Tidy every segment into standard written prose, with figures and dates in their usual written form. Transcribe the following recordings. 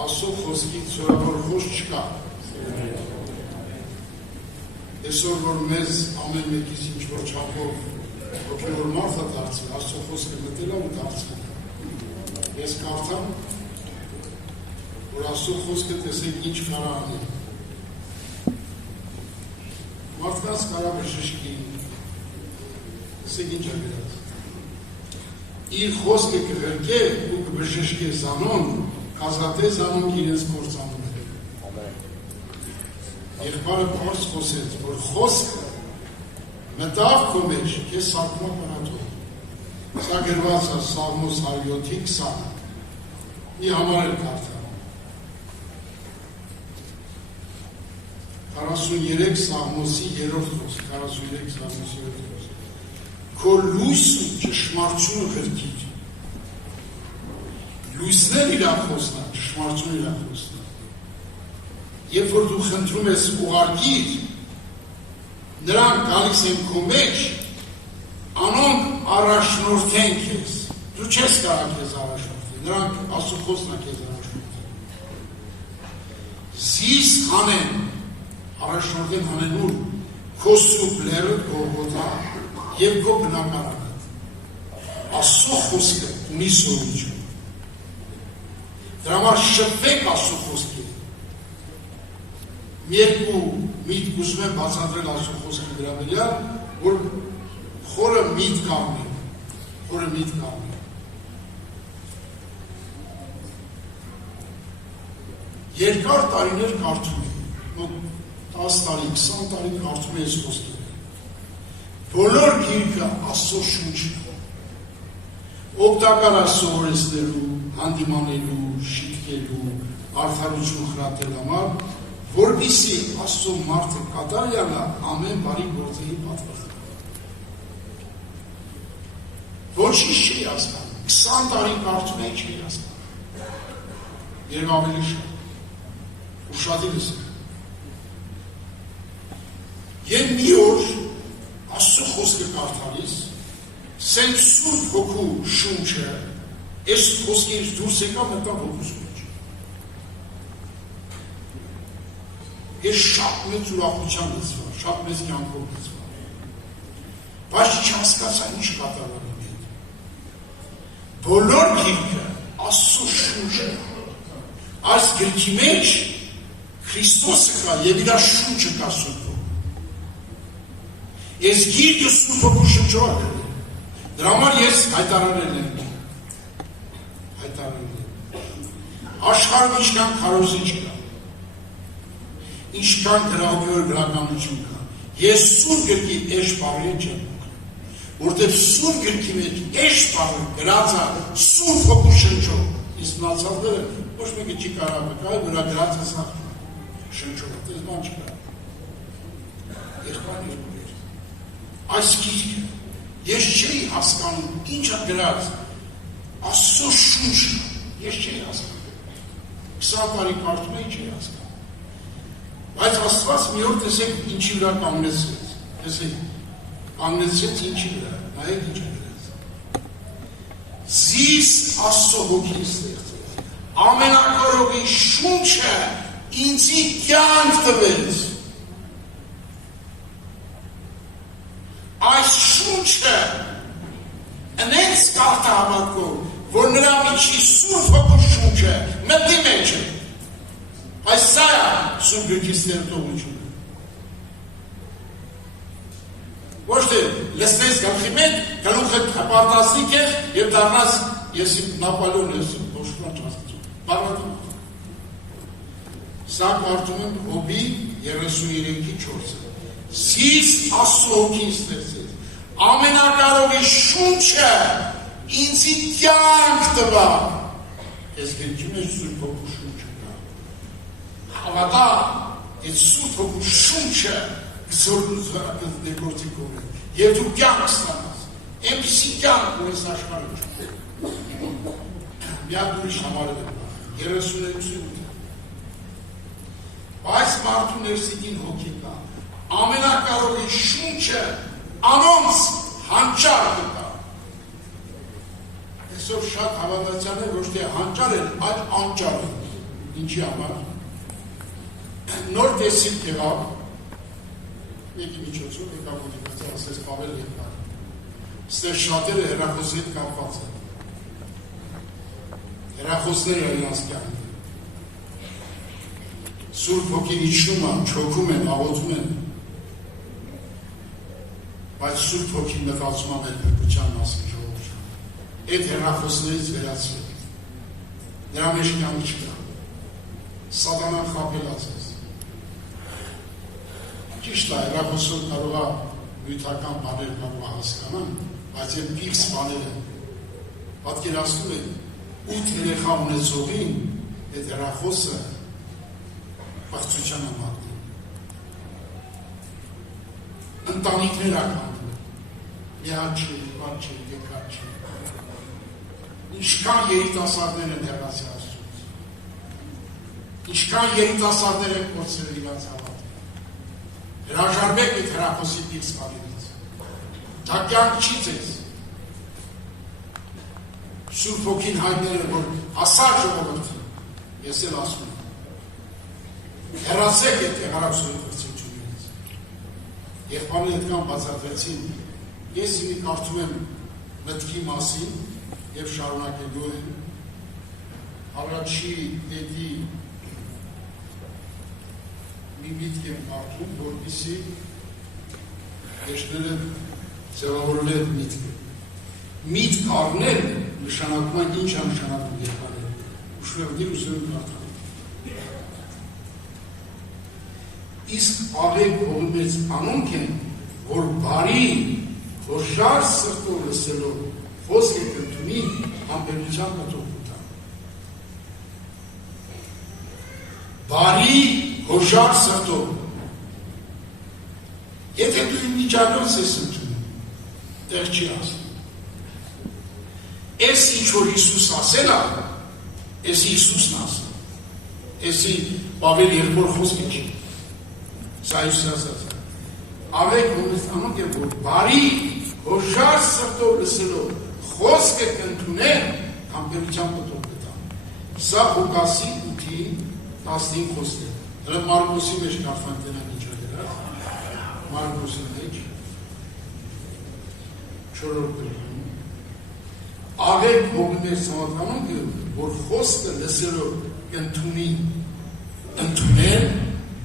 Աստծո խոսքից զորավոր խոսք չկա։ Այսօր որ մեզ ամեն մեկից ինչ-որ չափով հոգևոր մարդ է դարձել, Աստծո խոսքը մտել է ու դարձել։ Ես կարդամ, որ Աստծո խոսքը տեսեք ինչ կարա անի։ Մարդկանց կարա բժշկի, տեսեք ինչ է գրած։ Իր խոսքը կղրկե ու կբժշկե զանոն, կազատե զանոնք իրենց կործանում է։ Եղբարը պարզ խոսեց, որ խոսքը մտավ քո մեջ, քեզ սարքում է պարատում։ Սա գրված է Սաղմոս 107-ի 20, մի համար էլ կարդամ։ 43 Սաղմոսի 3-րդ խոսք, 43 Սաղմոսի 3-րդ խոսք։ Քո լույսը ճշմարտությունը ղրկիր։ Լույսներ իրար խոսնա, ճշմարտությունը իրար խոսնա։ Երբ որ դու խնդրում ես ուղարկիր, նրանք գալիս են քո մեջ, անոնք առաջնորդեն քեզ։ Դու չես կարող քեզ առաջնորդել, նրանք Աստծո խոսքն է քեզ առաջնորդել։ Զիս հանեն, առաջնորդեն հանենուր, քո սուրբ լեռը Գողգոթա և քո բնակարանը։ Աստծո խոսքը ունի զորություն։ Դրա համար շփվեք Աստծո խոսքի։ Երկու միտք ուզում եմ բացատրել Աստծո խոսքի վերաբերյալ, որ խորը միտք առնի, խորը միտք առնի։ Երկար տարիներ կարդում եմ, 10 տարի, 20 տարի կարդում եմ այս խոսքերը։ Բոլոր գիրքը Աստծո շունչն է։ Օգտակար է սովորեցնելու, հանդիմանելու, շիտկելու, արդարություն խրատել համար, որպեսզի Աստծո մարդը կատարյալը ամեն բարի գործերի պատրաստ։ Ոչինչ չի հասկանում, 20 տարի կարդում եմ չի հասկանում։ Երբ ավելի շատ, ու շատիրս է։ Եվ մի օր Աստծո խոսքը կարդալիս, սենց Սուրբ Հոգու շունչը, այս խոսքից դուրս եկա մտավ հոգուս մեջ։ Ես շատ մեծ ուրախության լսվա, շատ մեծ կյանքով լսվա, բայց չհասկացա ինչ կատարվում է։ Բոլոր գիրքը Աստծո շունչը, այս գրքի մեջ Քրիստոսը կա և իր շունչը կա Սուրբ Հոգու։ Ես գիրքը Սուրբ Հոգու շնչով է։ Դրա համար ես հայտարարել եմ։ Աշխարհում ինչքան քարոզիչ կա, ինչքան գրագյուր գրականություն կա, ես Սուրբ գրքի էջ բառերը չեմ օգնում, որտեղ Սուրբ գրքի մեջ էջ բառը գրած է Սուրբ Հոգու շնչով, իսկ մնացածները ոչ մեկը չի կարող վկայել, վրա գրած է սա շնչով, այդպես բան չկա։ Եղբայրներ, այս գիրքը ես չէի հասկանում ինչ է գրած Աստծո շունչը, ես չէի հասկանում։ 20 տարի կարդում էի չէի հասկանում։ Բայց Աստված մի օր տեսեք ինչի վրա կանգնեցրեց։ Տեսեք, կանգնեցրեց ինչի վրա, նայեք ինչ է գրած։ Զիս Աստծո Հոգին ստեղծեց։ Ամենակարողի շունչը ինձի կյանք տվեց։ Այս շունչը ընենց կարդա հավատքով, որ նրա միջի Սուրբ Հոգու շունչը մտի մեջ է։ Այս սա է Սուրբ գրքի ստեղծողությունը։ Ոչ թե լսնես գլխի մեջ, գլուխը հպարտացնի կեղ և դառնաս ես իմ Նապոլեոն ես ոչխան չասկացում։ Բառատում։ Սա կարդում եմ Հոբի 33-ի 4-ը։ Զիս Աստծո Հոգին ստեղծեց, ամենակարողի շունչը ինձի կյանք տվա։ Ես գրքի մեջ Սուրբ Հոգու շունչը կա։ Հավատա, այս Սուրբ Հոգու շունչը գործի կողմը, և դու կյանք ստանաս, այնպիսի կյանք, որ ես աշխարհում չունեմ։ Մի հատ ուրիշ համարել եմ, 38 Բայց մարդու ներսիդին հոգի կա, ամենակարողի շունչը անոնց հանճար կտա։ Այսօր շատ հավատացյալներ ոչ թե հանճար են, այլ անճար են։ ինչի համար նոր տեսիք եղավ մեկի միջոցով եկավ ունիկացը ասես Պավել երկար ստեղ շատերը հեռախոսի հետ կապված են հեռախոսները իրենց կյանքի Սուրբ Հոգին իջնում է, չոքում են, աղոթում են բայց Սուրբ Հոգին մտածում է մեր փրկության մասին ժողովուրդ այդ հեռախոսներից վերացրել նրա մեջ կյանք չկա Սատանան խաբելած ես ճիշտ է հեռախոսով կարող է նյութական բաներ կարող է հասկանան բայց այդ պիքս բաները պատկերացնում են 8 երեխա ունեցողին այդ հեռախոսը բացության ամատի ընտանիքներ ականդում միակ չի, բակ չի, երկար չի ինչքան երիտասարդներ են հեռացի Աստծուց ինչքան երիտասարդներ են կորցրել իրաց հավատքը հրաժարվեք այդ հեռախոսի պիքս բաներից դա կյանք չի ձեզ Սուրբ Հոգին հայտնել է որ ասար ժողովրդին ես էլ ասում եմ հեռացեք այդ հեռախոսի կրծությունից եղբայրները այդքան բացատրեցին ես իմի կարդում եմ մտքի մասին և շարունակելու եմ առաջի հետի մի միտք եմ կարդում որպեսզի եշները ձևավորել այդ միտքը միտք առնել նշանակում է ինչ է նշանակում եղբայրները ուշվերդիր ուսում կարդում իսկ աղեկ հողմեց անոնք են, որ բարի, հոշար սրտով լսելով, խոսք է կնդունի համբերության մտողության։ Բարի, հոշար սրտով։ Եթե դու իմ միջակայքս ես ընդունում, տեղ չի ասում։ Ես ինչ որ Հիսուս ասել է, ես Հիսուսն ասել։ Եսի Պավել երկոր խոսք է չի։ Սա Հիսուս ասած է։ Աղեկ հողմեց անոնք են, որ բարի, հոշար սրտով լսելով, խոսք է կընդունեն համբերության մտող կտան։ Սա Ղուկասի 8:15 խոսք է։ Դրա Մարկոսի մեջ կարդան տենան ինչ է դրած։ Մարկոսի մեջ 4-րդ գրքում։ Աղեկ հողմեց անոնք են, որ խոսքը լսելով կընդունեն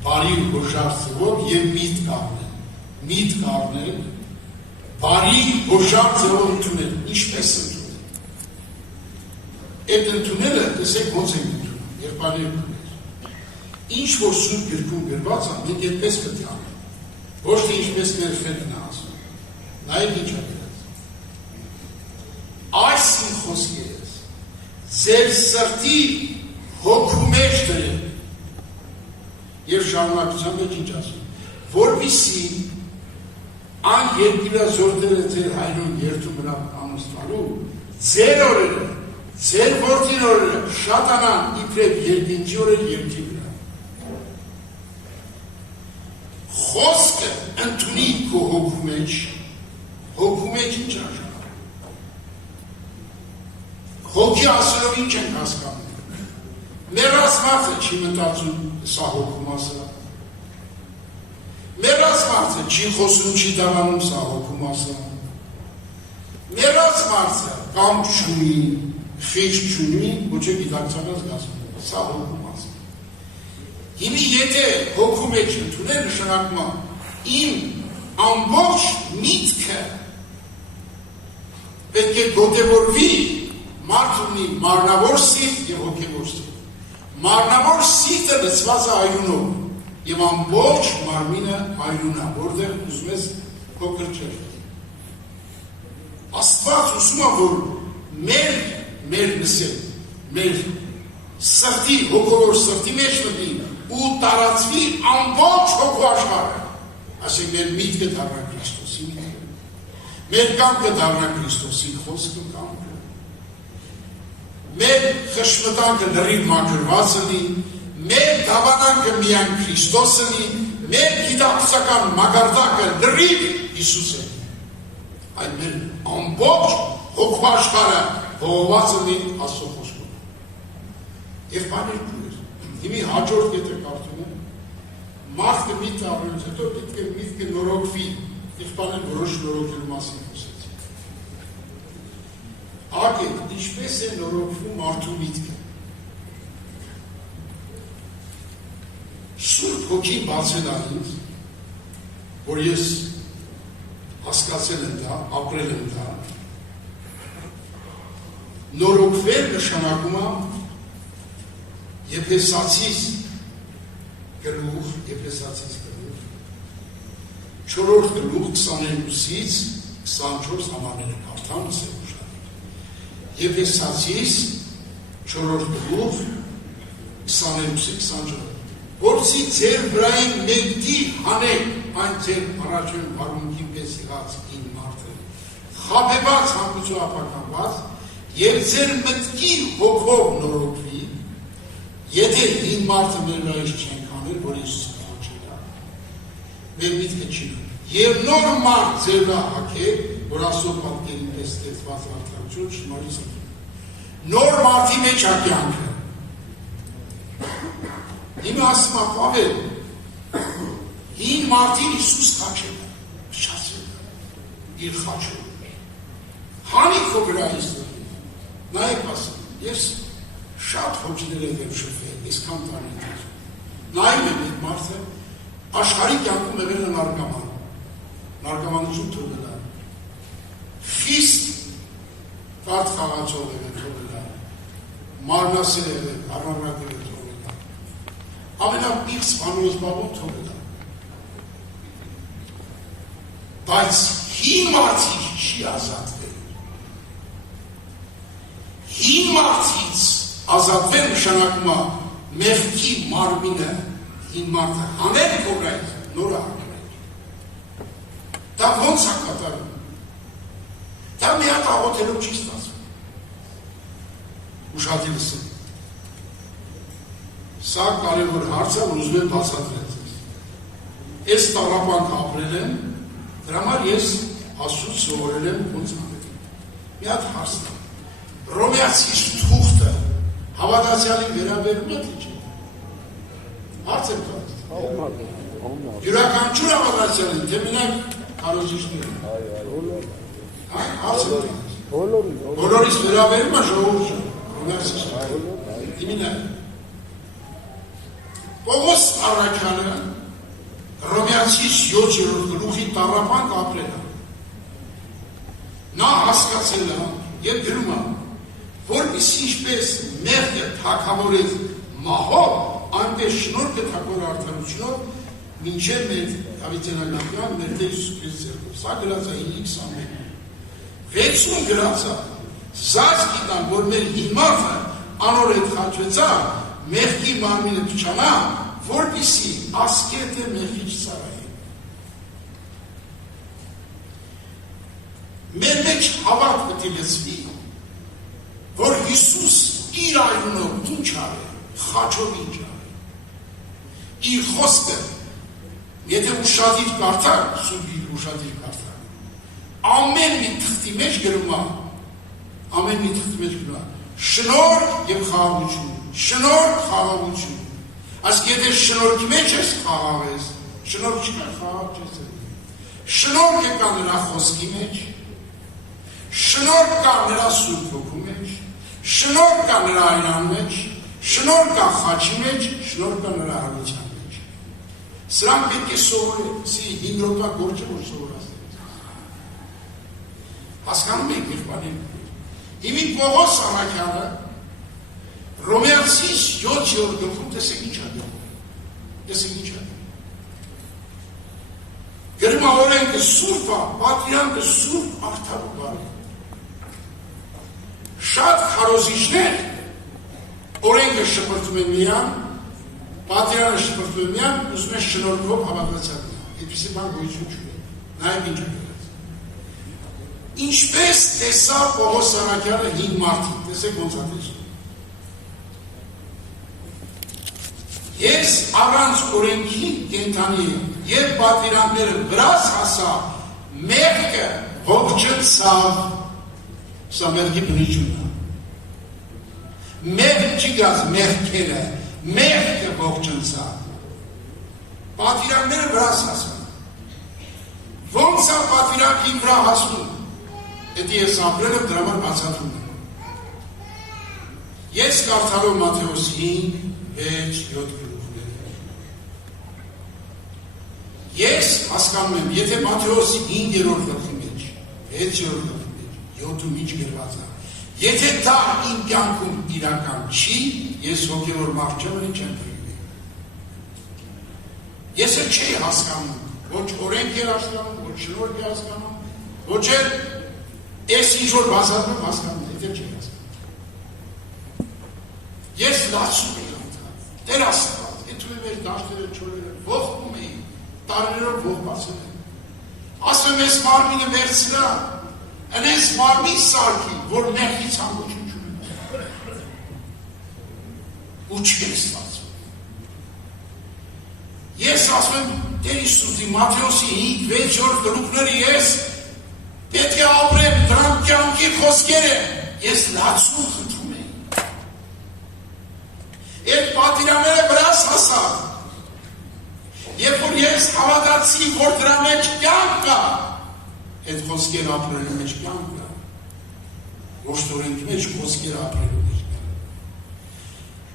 բարի հոշար ձևով և միտ կառնել, բարի հոշար ձևով ընդունել, ինչպես ընդունել։ Այդ ընդունելը, տեսեք ոնց ենք ընդունում, եղբայրներ ընդունել։ Ինչ որ Սուրբ գրքում գրված է, մենք այդպես պետք է անենք, ոչ թե ինչպես մեր խելքն է ասում։ Նայեք ինչ է գրած։ Այս իմ խոսքերս, ձեր սրտի հոգու մեջ դրեք, և շարունակության մեջ ինչ ասում, որպիսի ան երկիրազորդերը ձեր հայրուն երդում վրա անուստալու, ձեր օրերը, ձեր որդին օրերը շատանան իբրև երկինչի օրեր երկի վրա։ Խոսքը ընդունի քո հոգու մեջ ինչ արժանա։ Հոգի ասելով ինչ ենք հասկանում։ Մեռած մարդը չի մտածում սա հոգու մասը։ Մեռած մարդը չի խոսում, չի դառնում սա հոգու մասը։ Մեռած մարդը կամ չունի, խիղճ չունի, ոչ է գիտակցական զգացում, սա հոգու մասը։ Հիմի եթե հոգու մեջ ընդունել նշանակում է իմ ամբողջ միտքը պետք է գոտևորվի մարդ ունի մարմնավոր սիրտ և հոգևոր սիրտ։ Մարմնավոր սիրտը լցված է այրունով և ամբողջ մարմինը այրուն է, որտեղ ուզում ես փոքր չերտի։ Աստված ուզում է, որ մեր լսել, մեր սրտի, հոգևոր սրտի մեջ մտնի ու տարածվի ամբողջ հոգու աշխարհը։ Ասենք մեր միտքը դառնա Քրիստոսի միտքը, մեր կամքը դառնա Քրիստոսի խոսքը կամքը, մեր խշմտանքը լրիվ մաքրված լինի, մեր դավանանքը միայն Քրիստոսը լինի, մեր գիտակցական մակարդակը լրիվ Հիսուսը լինի։ Այդ մեր ամբողջ հոգու աշխարհը ողողված լինի Աստծո խոսքով։ Եվ բաներքու էր։ Հիմի հաջորդ եթե կարդում եմ, մարդը միտքը ապրելուց հետո պետք է միտքը նորոգվի, եղբանել որոշ նորոգելու մասին խոսեցի։ Ագետ, ինչպես է նորոգվում մարդու միտքը։ Սուրբ հոգին բացել է ինձ, որ ես հասկացել եմ դա, ապրել եմ դա, նորոգվել նշանակում է Եփեսացիս գլուխ, 4-րդ գլուխ 22-ից 24 համարները կարդանս է ուշադիր։ Եփեսացիս 4-րդ գլուխ 22-ից 24 Որսի ձեր վրային մեկդի հանեք այն ձեր առաջին վարունքի պես եղած ին մարդը, խաբեբաց հանգուցու ապականված և ձեր մտքի հոգով նորոգվի, եթե ին մարդը մեր վրայից չենք անել, որ Իսուսը խաչել է, մեր միտքը չի և նոր մարդ ձեր վրա հագեք, որ Աստծո պատկերի պես ստեղծված արդարություն շնորհից է։ Նոր մարդի մեջ ակյանքը Հիմա ասում է Պավել, հին մարդին Իսուս խաչել է, փչացել է, իր խաչել է։ Հանի քո գրայից նայեք ասում, ես շատ հոգիներով եմ շփվել, այսքան տարիներ։ Նայում եմ այդ մարդը, աշխարհի կյանքում եղել է նարգաման, նարգամանություն թողել է, խիստ կարճ խաղացող եղել թողել է, մարմնասեր եղել, առանրակ եղել ամենապիղծ բանով զբաղվում թողել է։ Բայց հին մարդից չի ազատվել։ Հին մարդից ազատվել նշանակում է մեղքի մարմինը հին մարդը հանել կողրայից, նորը հանգնել։ Դա ոնց է կատարում։ Դա մի հատ աղոթելով չի ստացվում։ Ուշադիր լսեք։ Սա կարևոր հարց է, որ ուզում եմ բացատրել ձեզ։ Ես տառապանք ապրել եմ, դրա համար ես Աստծուց սովորել եմ ոնց անել։ Մի հատ հարցն է։ Հռոմեացի թուղթը հավատացյալին վերաբերում է թե՞ չէ։ Հարց եմ տալիս։ Յուրաքանչյուր հավատացյալին, թե մենակ քարոզիչները։ Հարց եմ տալիս։ Բոլորիս վերաբերում է ժողովուրդը։ Հռոմեացի թուղթը։ Պողոս առաքյալը Հռոմեացի 7-րդ գլուխի տառապանք ապրել է։ Նա հասկացել է և գրում է, որպեսզի ինչպես մեղքը թագավորեց մահով, այնպես շնորհքը թագավոր արդարությունով մինչև մեր հավիտենական մեր Տեր Հիսուս Քրիստոսի ձեռքով։ Սա գրած է 5:21։ 60 գրած է, զած գիտան, որ մեր հիմարը անոր հետ խաչվեցա, մեղքի մարմինը փչանա, որպեսզի ասկետը մեղքի չծառայի։ Մեր մեջ հավատ պետք է լցվի, որ Հիսուս իր այունով ինչ արել, խաչով ինչ արել։ Իր խոսքը, եթե ուշադիր կարդալ, սուրբի ուշադիր կարդալ, ամեն մի թղթի մեջ գրում է, շնորհ և խաղաղություն, շնորհ խաղաղություն։ Ասկ եթե շնորհքի մեջ ես խաղաղես, շնորհ չկա, խաղաղ չես եղել։ Շնորհ կա նրա խոսքի մեջ, շնորհ կա նրա սուրբ հոգու մեջ, շնորհ կա նրա այրան մեջ, շնորհ կա խաչի մեջ, շնորհ կա նրա հարության մեջ։ Սրանք պետք է սովորել, սի 5 րոպե գործ է, որ սովորացնենք։ Հասկանում եք եղբայրներ։ Հիմի Պողոս առաքյալը Հռոմեացի 7-րդ գլխում տեսեք ինչ է գրում։ Տեսեք ինչ է գրում։ Գրում է օրենքը սուրբ է, պատվիրանքը սուրբ, արդար ու բարի։ Շատ քարոզիչներ օրենքը շփոթում են միան, պատվիրանը շփոթում են միան, ուզում են շնորհքով հավատացյալ լինել։ Այդպիսի բան գոյություն չունի։ Նայեք ինչ է գրած։ Ինչպես տեսավ Պողոս առաքյալը հին մարդին, տեսեք ոնց է տեսնում։ Ես առանց օրենքի կենդանի եմ, և պատվիրանները վրաս հասա, մեղքը ողջեցավ, սա մեղքի բնությունն է։ Մեղք չի գաց մեղքերը, մեղքը ողջնցա։ Պատվիրանները վրաս հասան։ Ոնց է պատվիրանքին վրա հասնում։ Էդի ես ապրել եմ դրա համար բացատրում եմ։ Ես կարդալով Մատթեոս 5, 6, 7 գլուխները։ Ես հասկանում եմ, եթե Մատթեոսի 5-րդ գլխի մեջ, 6-րդ գլխի մեջ, 7-ում ինչ գրված է, եթե դա իմ կյանքում իրական չի, ես հոգևոր մարդ չեմ, չեմ գրի։ Ես էլ չի հասկանում, ոչ օրենք էր հասկանում, ոչ շնորհք է հասկանում, ոչ էլ ես ինչ-որ բացառում հասկանում, եթե չի հասկանում։ Ես լացում էի անդա, Տեր Աստված, եթում եմ էր դաշտերը չորերը, ողբում էի, տարերով ողբացել եմ։ Ասում եմ ես մարմինը վերցրա, ընես մարմին սարքի, որ մեղքի ցանկություն չունի։ Ու չի ստացվում։ Ես ասում եմ Տեր Հիսուսի Մատթեոսի 5-6 գլուխները ես պետք է ապրեմ դրանք կյանքի խոսքերը, ես լացում խնդրում եմ։ Այդ պատվիրանները վրաս հասան։ Երբ որ ես հավատացի, որ դրա մեջ կյանք կա, այդ խոսքերը ապրելու մեջ կյանք կա, ոչ օրենքի մեջ խոսքերը ապրելու մեջ կա։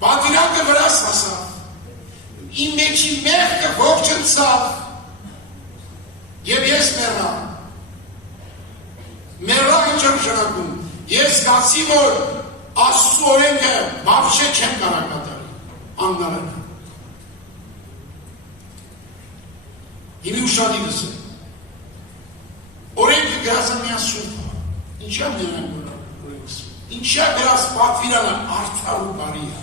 Պատվիրանքը վրաս հասան։ Իմ մեջի մեղքը ողջնցավ և ես մեռա։ Մեռա ինչ եմ նշանակում։ Ես զգացի, որ Աստծո օրենքը բավարար չեմ կարող կատարել, անգարել։ Հիմի ուշադիրս է։ Օրենքը գրած է միան սուրբ։ Ինչա միան օրենքս։ Ինչա գրած պատվիրանը արդար ու բարի է։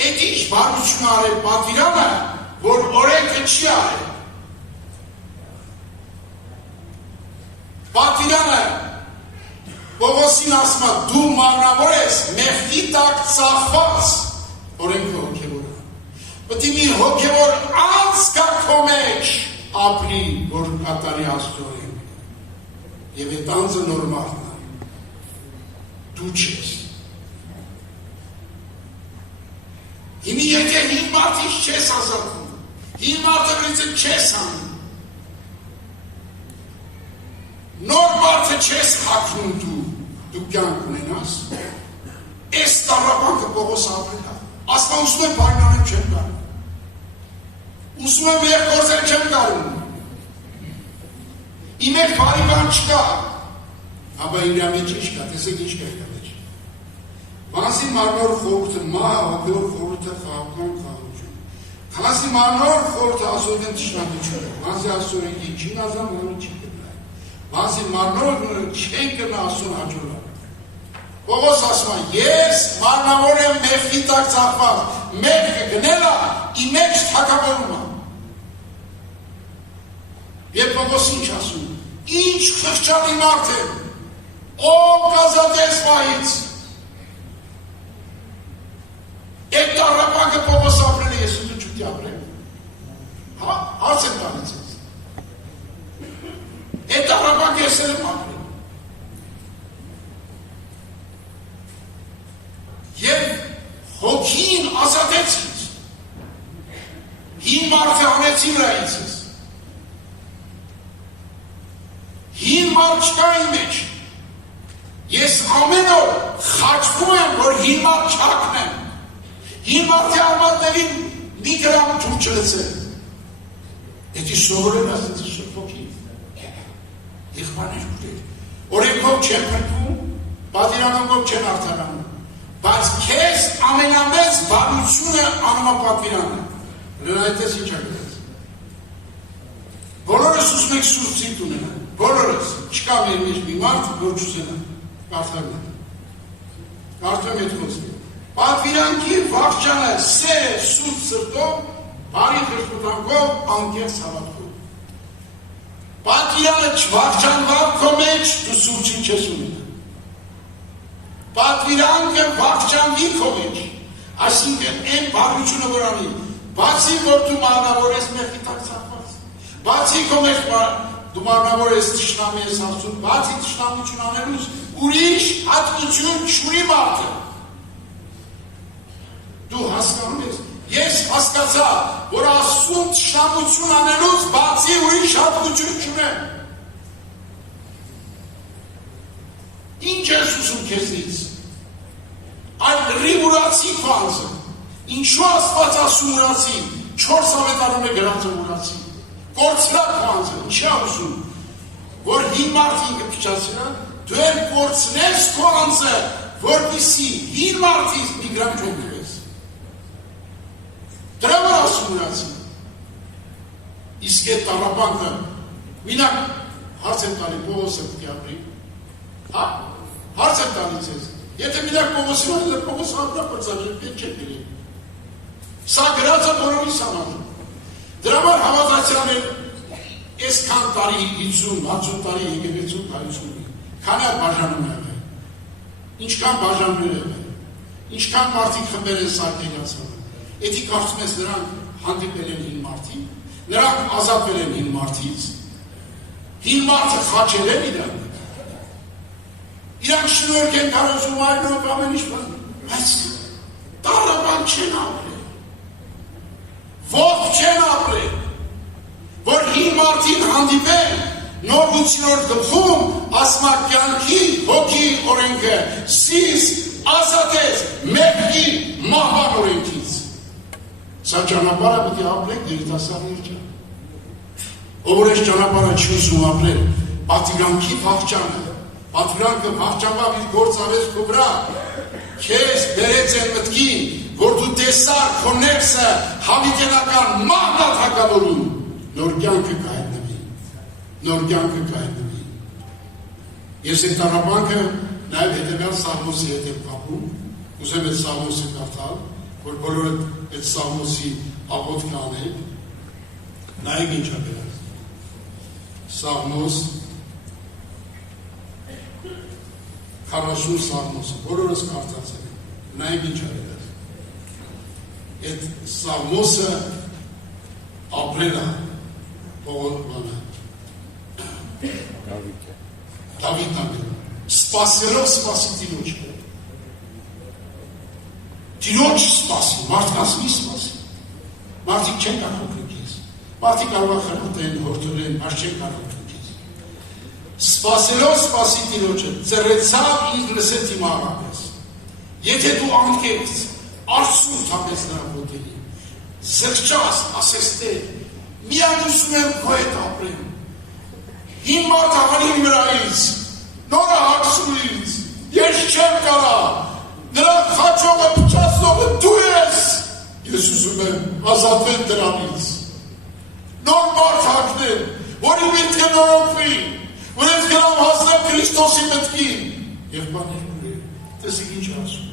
Էդ ինչ բարություն արել պատվիրանը, որ օրենքը չի արել։ Պատվիրանը Պողոսին ասում է, դու մարմնավոր ես, մեղքի տակ ծախված, օրենքը հոգևոր է։ Պետք է մի հոգևոր անձ կա քո մեջ ապրի, որ կատարի Աստծո օրենքը։ Եվ այդ անձը նորմալն է։ Դու չես։ Հիմի եթե հին մարդից չես ազատվում, հին մարդը վրիցը չես անում, նոր մարդը չես հակնում դու կյանք ունենաս, այս տառապանքը Պողոս ապրել է, ասկա ուսում եմ պայմանել չեմ կարում, ուսում եմ երկորձել չեմ կարում, իմ էլ բարի բան չկա, ապա իրա մեջ ինչ կա, տեսեք ինչ կա իրա մեջ։ Քանզի մարմնոր խորհուրդը մահ, հոգևոր խորհուրդը խաղական խաղություն։ Քանզի մարմնոր խորհուրդը ասորեն թշնամություն է, քանզի ասորեն ինչին ազան ուրի չի կնայ։ Քանզի մարմնոր չեն կնա ասոր հաջորը։ Պողոս ասում է, ես մարմնավոր եմ մեղքի տակ ծախված, մեղքը գնելա, իմ մեջ թագավորում է։ Եվ Պողոս ինչ ասում, ինչ խղճալի մարդ է, ով կազատեց մահից։ Այդ տառապանքը Պողոս ապրել է, ես ու դու չուտի ապրել։ Հա, հարց եմ տանից ես։ Այդ տառապանքը ես եմ ապրել։ Եվ հոգին ազատեց ինձ։ Հին մարդը հանեցի վրայից ես։ Հին մարդ չկա իմ մեջ։ Ես ամեն օր խաչվում եմ, որ հին մարդ չհակնեմ։ Հին մարդի արմատներին մի գրամ ջուր չլցել։ Էդի սովորել ասեցի շրփոքի։ Եղբաներ ուտել։ Օրենքով չեն փրկվում, պատվիրանով չեն արդարանում։ Բայց քեզ ամենամեծ բարությունը անում է պատվիրանը։ Լրիվ այդպես ինչ է գրած։ Բոլորս ուզում ենք սուրբ սիրտ ունենալ։ Բոլորս չկա մեր մեջ մի մարդ, որ չուզենա կարդալն է։ Կարդում այդ խոսքը։ Պատվիրանքի վախճանը սեր է սուրբ սրտով, բարի խրտուտանքով, անկեղծ հավատքով։ Պատվիրանը չվախճանված քո մեջ դու սուրբին չես ունենա։ Պատվիրանքը վախճանվի քո մեջ, այսինքն այն բարությունը որ անի, բացի որ դու մարմնավոր ես մեղքի տակ ծախված, բացի քո մեջ դու մարմնավոր ես թշնամի ես Աստծուն, բացի թշնամություն անելուց ուրիշ հատկություն չունի մարդը։ Դու հասկանում ես, ես հասկացա, որ Աստծուն թշնամություն անելուց բացի ուրիշ հատկություն չունեմ։ Ինչ ես ուզում քեզնից։ Այլ ռիվուրացի քանզը։ Ինչու Աստված ասում ուրացի, 4 ավետարում է գրած ուրացի։ Կորցրա քանզը, ինչի ասում, որ հին մարդին կփչացրա, դու էլ կորցնես քանզը, որպեսզի հին մարդից մի գրամ չօգտվես։ Դրա վրա ասում ուրացի։ Իսկ այդ տառապանքը, մինակ հարց եմ տալի Պողոսը պիտի ապրի։ Հա, հարց եմ տալի ձեզ։ Եթե մինակ Պողոսի վայել է Պողոսը ապրա պրծագել, պետք չեք դիրի։ Սա գրածը բոլորիս համար։ Դրա վար հավատացյալ է այսքան տարի 50-60 տարի եկեղեցու տարիություն ունի։ Քանի բաժանում է։ Ինչքան բաժաններ է։ Ինչքան մարդիկ խմբեր են սարքելացան։ Էդի կարծում ես նրանք հանդիպել են հին մարդին, նրանք ազատվել են հին մարդից, հին մարդը խաչել են իրանք, իրանք շնորհք են կարոզում այլով ամեն ինչ բան, բայց տառապան չեն ապրել, ողջ չեն ապրել, որ հին մարդին հանդիպեն, նոր 8-րդ գլխում ասма կյանքի հոգի օրենքը, սիս ազատես մեղքի մահվան օրենքից։ Սա ճանապարհը պետք է ապրեք երիտասարդներ ջան։ Ով որ այս ճանապարհը չի ուզում ապրել, պատվիրանքի փախչանը, պատվիրանքը փախչանով իր գործավեց քո վրա, քեզ բերեց այն մտքին, որ դու տեսար քո ներսը հավիտենական մահն է թակավորում, նոր կյանքը կհայտնվի, նոր կյանքը կհայտնվի։ Ես այդ տառապանքը նաև հետևյալ Սաղմոսի հետ եմ կապում, ուզեմ այդ Սաղմոսը կարդալ, որ բոլորը այդ Սաղմոսի աղոթքը անեք, նայեք ինչ ա գրած։ Սաղմոս 40 Սաղմոսը, բոլորս կարդացեք, նայեք ինչ ա գրած։ Այդ Սաղմոսը ապրել է Պողոսը Դավիթն է սպասելով սպասի Տիրոջ։ Տիրոջ սպասի, մարդկանց մի սպասի։ Մարդիկ չեն կարող քրքես։ Մարդիկ կարող են խրատեն, հորդորեն, բայց չեն կարող քրքես։ Սպասելով սպասի Տիրոջը, ծռեցավ ինձ լսեց իմ աղաղակս։ Եթե դու անկեղծ, արսուր թափես նրա ոտերի, զղջաս, ասես Տեր, միայն ուզում եմ քո հետ ապրեմ։ Հին մարդը հանի վրայից, նորը հագսում ինձ, ես չեմ կարա, նրա խաչողը փչացնողը դու ես, ես ուզում եմ ազատվել դրանից, նոր մարդ հագնել, որի միտքը նորոգվի, որ ես գրամ հասնեմ Քրիստոսի մտքին, և բաներ կուրեր, տեսիք ինչ ասում,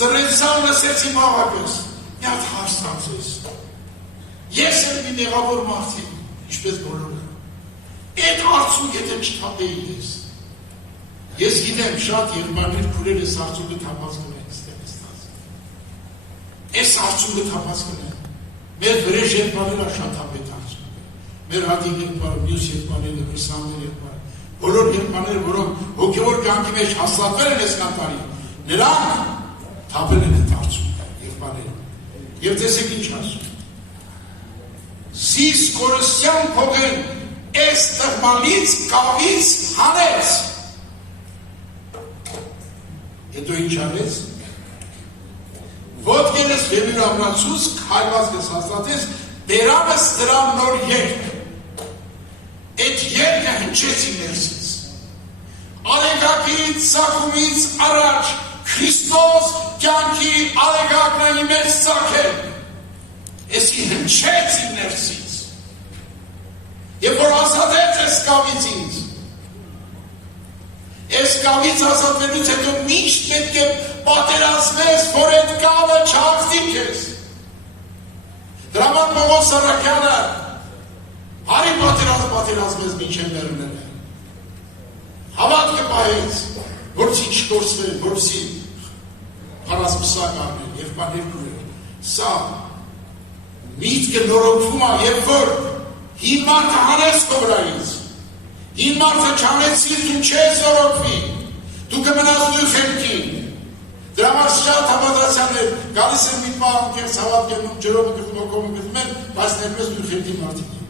ծռեցան լսեցի մաղակս, մի հատ հարստացես, ես եմ մի մեղավոր մարդի, ինչպես բոլորը, այդ արցուկ եթե չթապեի ես գիտեմ շատ եղբայրներ քուրեր ես արցուկը թապած կնեն ես արցուկը թապած կնեն մեր վրեժ եղբայրները շատ հապետ արցուկ մեր հատիկ եղբայրը, մյուս եղբայրները, կրսաններ եղբայրը բոլոր եղբայրները, որոնք հոգևոր կյանքի մեջ հաստատվել են այսքան տարի նրանք թապել են այդ արցուկը եղբայրները և տեսեք ինչ ասում Զիս կորսյան փողեն այս տղմալից կավից հանեց հետո ինչ արեց ոտքեր ես և իր ամրացուս քայլված կես հաստատես բերավես դրան նոր երկ այդ երկը հնչեցի ներսից արեգակից ծակումից առաջ Քրիստոս կյանքի արեգակների մեջ ծակել Եսքի հնչեց իմ ներսից, և որ ազատեց ես կավից ինձ, ես կավից ազատվելուց հետո միշտ պետք է պատերազմես, որ այդ կավը չաղթի քեզ։ Դրաման Պողոս Սարաքյանը հարի պատերազմես մինչև մեռնել է։ Հավատքը պահեց, որցի չկորսվեն, որցի հարազմսակ արնել և բաներ կուրել։ Սա միտքը նորոգվում է, երբ որ հին մարդը հանես քո վրայից, հին մարդը չանեցիր, դու չես նորոգվի, դու կմնաս նույն խելքին, դրա համար շատ Կոլասյաններ գալիս են մի պահ անկեղծ հավատ գնում, ջրովը գտնում, օգոմը գտնում են, բայց ներպես նույն խելքի մարդիկ են։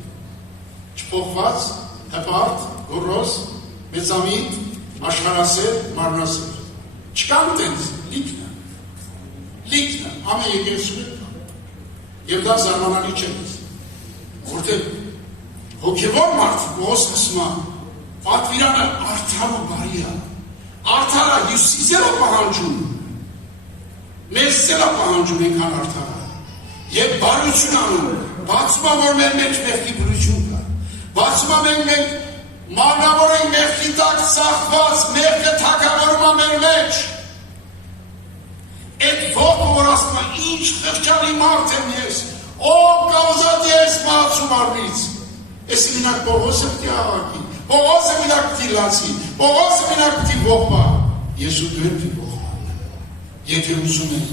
Չփոխված, հպարտ, գոռոզ, մեծամիտ, աշխարհասեր, մարմնասեր։ Չկան տենց, լիքն է, ամեն եկեղեցու է կա։ Եվ դա զարմանալի չէ մեզ, որտեղ հոգևոր մարդ Պողոս ասում է, պատվիրանը արդար ու բարի է, արդարը Հիսուսից է պահանջում, մեզ էլ է պահանջում ենքան արդարը, եւ բարություն անում, բացում է, որ մեր մեջ մեղքի բրություն կա, բացում է մենք մարմնավոր ենք մեղքի տակ ծախված, մեղքը թագավորում է մեր մեջ, այդ ոգը, որ ասում է, ինչ խղճալի մարդ եմ ես, ով կազատ ես մահացու մարմից, Եսի մինակ Պողոսը պտի աղակի, Պողոսը մինակ պտի լացի, Պողոսը մինակ պտի ողբա, ես ու դու պտի ողբա, եթե ուզում են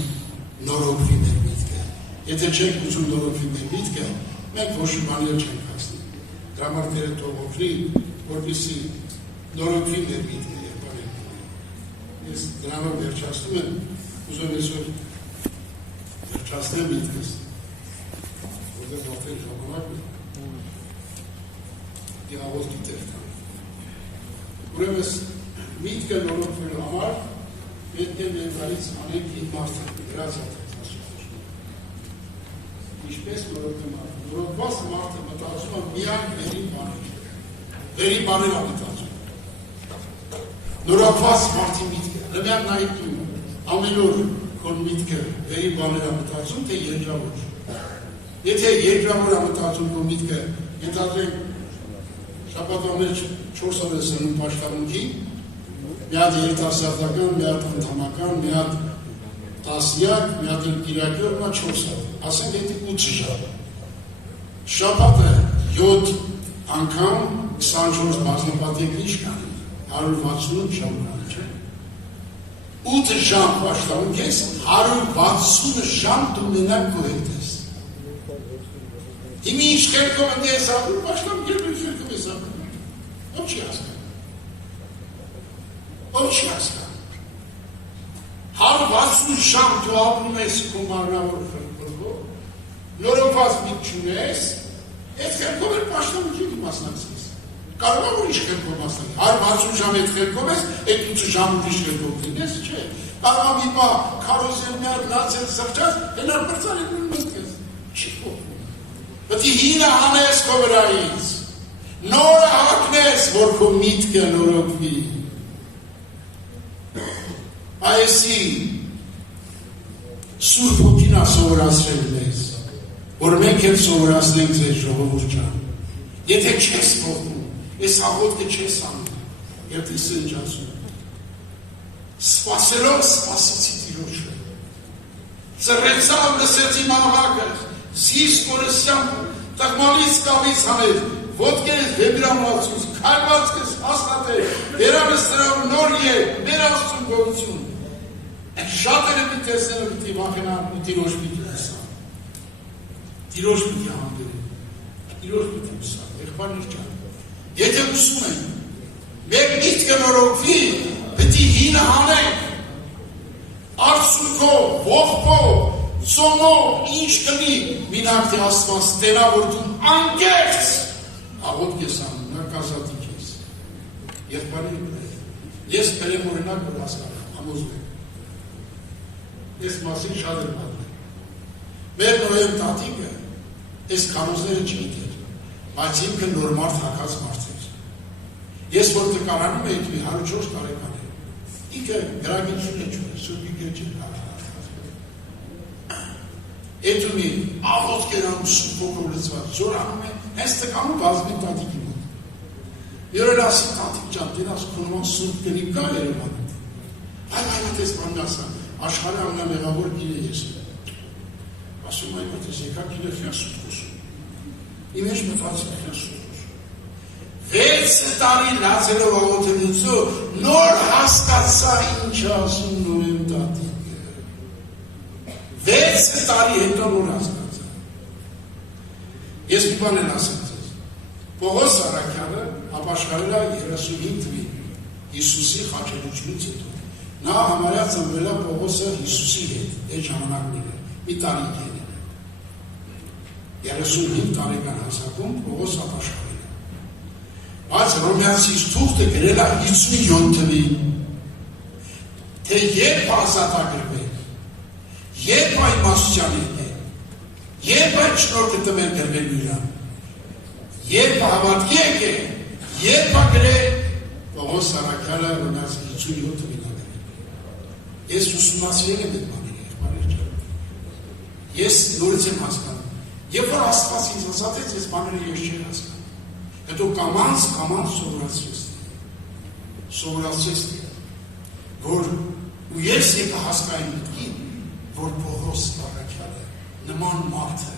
նորոգվի մեր միտքը, եթե չենք ուզում նորոգվի մեր միտքը, մենք ոչի բաներ չենք հասնի, դրա համար Տերը թող օգնի, որպեսզի նորոգվի մեր միտքը եւ բարեկամներ։ Ես դրա համար վերջացնում եմ, ուզում այսօր վերջացնեմ միտքս, որտեղ արդեն ժամանակն է, Դիաղոստի տեղ կան։ Ուրեմն միտքը նորոգվելու համար պետք է ներկայից անենք իմ մարդը, դրած ինչպես նորոգվում է։ Նորոգված մարդը մտածում է միայն վերին բաներ։ Վերին բաներ է մտածում։ Նորոգված մարդի միտքը, նույնիսկ նայում ամեն օր քո միտքը վերին բաներ է մտածում, թե երկրավոր։ Եթե երկրավոր է մտածում քո միտքը, ենթադրենք շաբաթվա 4 օր է սնում պաշտամունքի, մի հատ երիտասարդական, մի հատ անդամական, մի հատ տասնյակ, մի հատ կիրակի օր, նա 4 օր, ասենք հետի 8 ժամ։ Շաբաթը 7 անգամ 24 բազմապատեկ ինչ կանի, 168 ժամ կանի, չէ։ 8 ժամ պաշտամունք ես, 160 ժամ դու մենակ քո հետ ես։ Հիմի ինչ խելքով ընդ ես ապրում, պաշտամունք երբ խելքով ես ապրում, ով չի հասկանում, ով չի հասկանում, 160 ժամ դու ապրում ես քո մարմնավոր խելքով, նորոգված միտք չունես, այդ խելքով էլ պաշտամունքի մասնակցես, կարող է ուրիշ խելքով մասնակցես, 160 ժամ այդ խելքով ես, այդ 8 ժամ ուրիշ խելքով դինես, չէ, կարող է մի պահ քարոզել միար, լացել սրճած, հենար բրծար այդ նույն մտքես, չի փոխվում։ Պետք է հինը հանես քո վրայից, նորը հագնես, որ քո միտքը նորոգվի։ Այսի Սուրբ Հոգին է սովորացրել մեզ, որ մենք էլ սովորացնենք ձեր ժողովուրդ ջան։ Եթե չես փոխում, այս աղոթքը չես անում, եւ դու ինչ ասում։ Սպասելով սպասեցի Տիրոջը։ Ծռեցավ լսեցի մաղագը, զիս կորսյան տղմալից կավից հաներ, ոտքերս վեբրամացուս, քայլվածքս հաստատեր, դերանս նրան նոր է, մեր աստծուն գողություն։ Շատերը մի տեսնելը պիտի վախենան ու Տիրոջ պիտի լսան։ Տիրոջ պիտի հանդերեն, Տիրոջ պիտի լսան, եղբայրներ ջան։ Եթե ուզում են, մեր միտքը նորոգվի, պիտի հինը հանենք, արցունքով, ողբով, ծոմով, ինչ կնի, մինակ թե ասված տենա, որ դու անկեղծ, աղոթք ես անում, նա կազատիկ ես, եղբայրներ բրև, ես բերեմ օրինակ, որ հասկանամ, համոզում եմ, ես մասին շատ եմ պատմել, մեր նոյեմ տատիկը, ես կանոզները չգիտեր, բայց ինքը նորմալ հակած մարդ էր, ես որ տկարանում էի մի 104 տարեկան է, ինքը գրագիչուն է չունի, սուրբի գեջ է Էդու մի աղոթք էր անում Սուրբ Հոգով լցված, զորանում է, հենց տկանում բազմին տատիկի մոտ։ Երոր ասի տատիկ ջան, դերաս քոնոման Սուրբ կնիմ կա Երևանում։ Այդ այս բանն ասա, աշխարհի ամենամեղավոր գինը ես եմ։ Ասում այն որ ես եկա գինը խիա Սուրբ խոսում։ Իմ մեջ մտածում խիա Սուրբ խոսում։ 6 տարի լացելով աղոթելուց նոր հասկացա ինչ ասում նույն տատիկ։ 6 տարի հետո նոր հասկացա։ Ես մի բան եմ ասել ձեզ։ Պողոս Սարաքյանը ապաշխարել է 35 թվին Հիսուսի խաչելությունից հետո։ Նա համարյա ծնվել է Պողոսը Հիսուսի հետ։ Այդ ժամանակները մի տարի ելել է 35 տարեկան հասակում Պողոս ապաշխարել է բայց Հռոմեացիս թուղթը գրել է 57 թվին թե երբ ազատագրվել երբ այն մասճան եկել երբ այն շնորհքը տվել գրվելու իրան երբ հավատքի եկել երբ գրել Պողոս Սարաքյալը Հռոմեացի 57 թվին ես ուսումնասիրել եմ այդ բաները ես նորից եմ հասկանում երբ որ Աստված ինձ ասաց այս բաները ես չէի հասկանում հետո կամանց սովորացրեց որ ու ես եկա հասկային մտքին որ Պողոս Սարաքյալը նման մարդը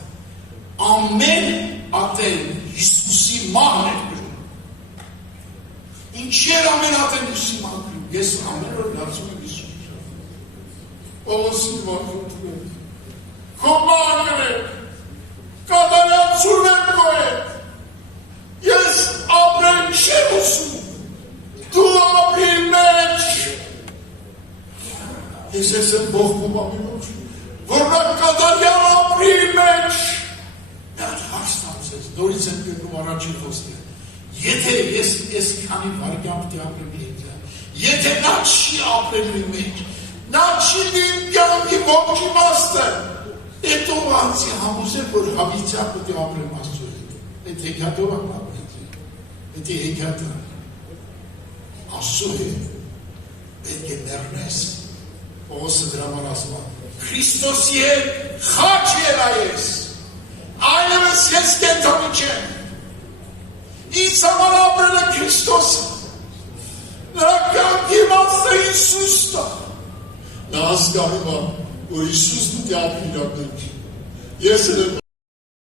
ամեն ատեն Հիսուսի մահն էր գրում ինչեր ամեն ատեն Հիսուսի մահն գրում ես ամեն օր լացում եմ Պողոսի մահն քո մահն է կատարյացում եմ քո հետ ես ապրեմ չեմ ուսում դու ապրի մեջ ես եմ բողբում ամինոց որ նա կատարյալ ապրի մեջ նա հաստացեց նորից եմ գնում առաջին խոսքը եթե ես այս քանի վարկյամ պիտի ապրեմ հետ եթե նա չի ապրելու մեջ նա չի կյանքի ողջ իմաստը հետո անցի համոզել որ հավիտյան պիտի ապրեմ Աստծո հետ այդ հեքիաթով ապրեց այդ հեքիաթը Աստծո հետ պետք է մեռնես Պողոսը դրա համար ասում է Քրիստոսի հետ խաչ ելայես այլևս ես կենդանի չեմ ինձ համար ապրել է Քրիստոսը նրա կյանքի իմաստը Հիսուսն է Նա հասկանում է, որ Հիսուսն ուտի ապրի իրական ես էլ եմ